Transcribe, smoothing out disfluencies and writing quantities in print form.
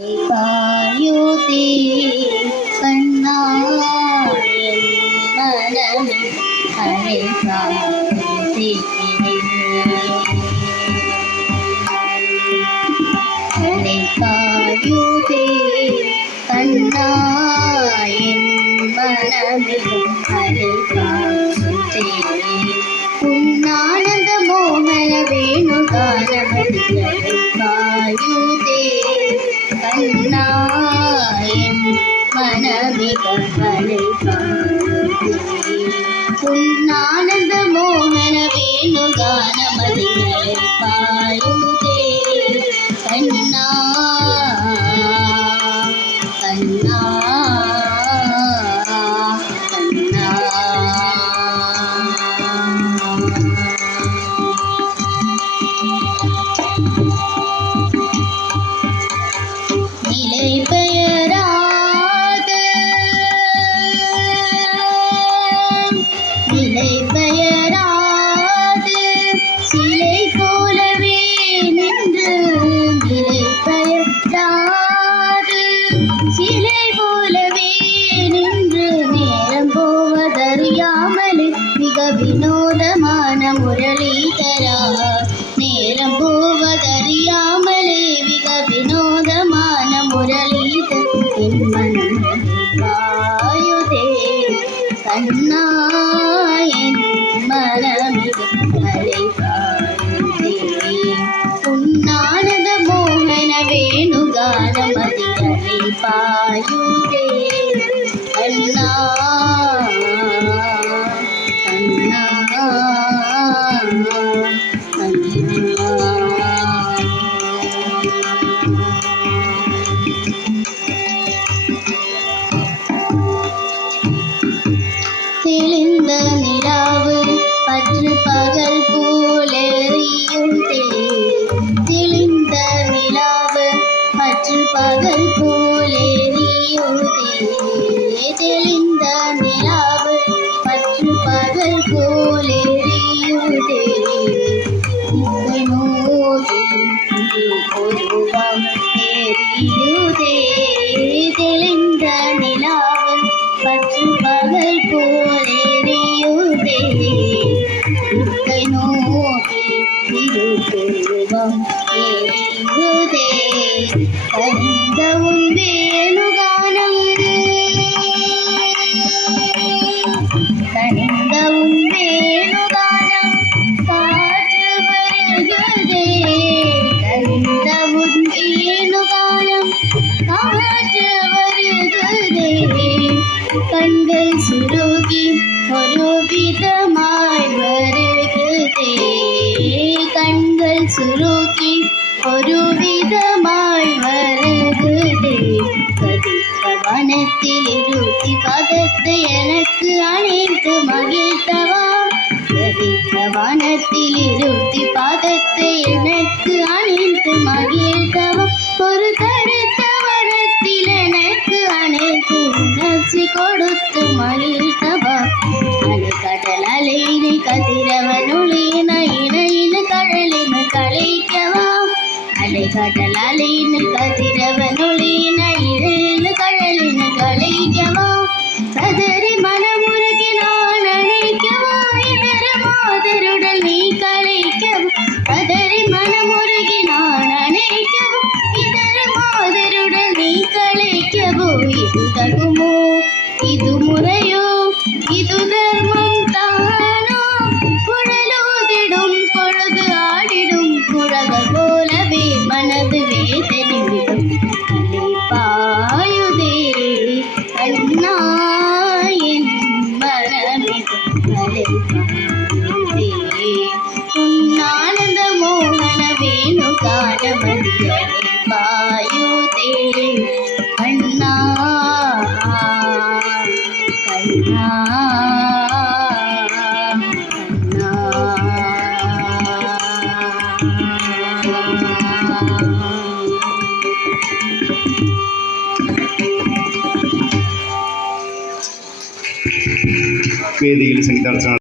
காயுதே கண்ணா என் மனமே அலை காயுதே அலை காயுதே கண்ணா என் மனமே அலை காயுதே உன்னானந்த மோகன வேணுகானமதி அலை காயுதே கண்ணா என் மனமிக அலை காயுதே உன்னானந்த மோகன வேணுகானமதி அலை காயுதே கண்ணா கண்ணா நிலை பெயராது சிலை போலவே நின்று நிலை பெயராது சிலை போலவே நின்று நேரம் போவதறியாமல் மிக வினோதமான முரளிதரா நேரம் போவதறியாமலே மிக வினோதமான முரளிதர் என் மனம் காயுதே கண்ணா என் மனமிக அலை காயுதே உன்னானந்த மோகன வேணுகானமதி அலை பாயுதே கண்ணா கண்ணா தெளிந்த நிலாவு பற்று பகல் போலெறியுதே தெளிந்த நிலாவு பற்று பகல் போலெறியுதே தெளிந்த நிலாவு பற்று பகல் போலெறியுதே ஒருவம் எரியுதே தெளிந்த நிலாவு பற்று பகல் போலெறியுதே உத்தை நோக்கி திருப்பெருவம் எரியுதே கனிந்த உன் வேணுகானம் கனிந்த உன் வேணுகானம் காற்று வருகுதே கனிந்த உன் வேணுகானம் காற்று வருகுதே கண்கள் சுருகி ஒரு விதமாய் வருகுதே கண்கள் சுருகி ஒரு விதமாய் வருகுதே கதித்த வனத்தில் இருத்தி பதத்தை எனக்கு அணைத்து மகிழ்த்தவா கதித்த வனத்தில் இருத்தி பதத்தை எனக்கு அணைத்து மகிழ்த்தவா ஒரு தடுத்த வரத்தில் எனக்கு அனைத்து உணர்ச்சி கொடுத்து மகிழ்த்தவா அலை கடல் அலையினை கதிரவனொளியின இணையின கழலின களைக்கவா அலை கடல் அலையின கதிரவனொளியின இணையின கழலின களைக்கவா கதறி மனமுருகி நான் அணைக்கவா இதர மாதருடல் நீ களைக்கவா கதறி மனமுருகி நான் அணைக்கவா இதர மாதருடல் நீ களைக்கவோ இது தகுமோ இது முறையோ இது தர்மம் தானோ குழலோதிடும் பொழுது ஆடிடும் குழவர் போலவே மனது வேதனிவிடும் அலை பாயுதே கண்ணா என் மனமிக அலை பாயுதே உன்னானந்த மோகன வேணுகானமதி அலை பாயுதே கண்ணா கண்ணா വേദിയിൽ സംഗീതാർച്ചന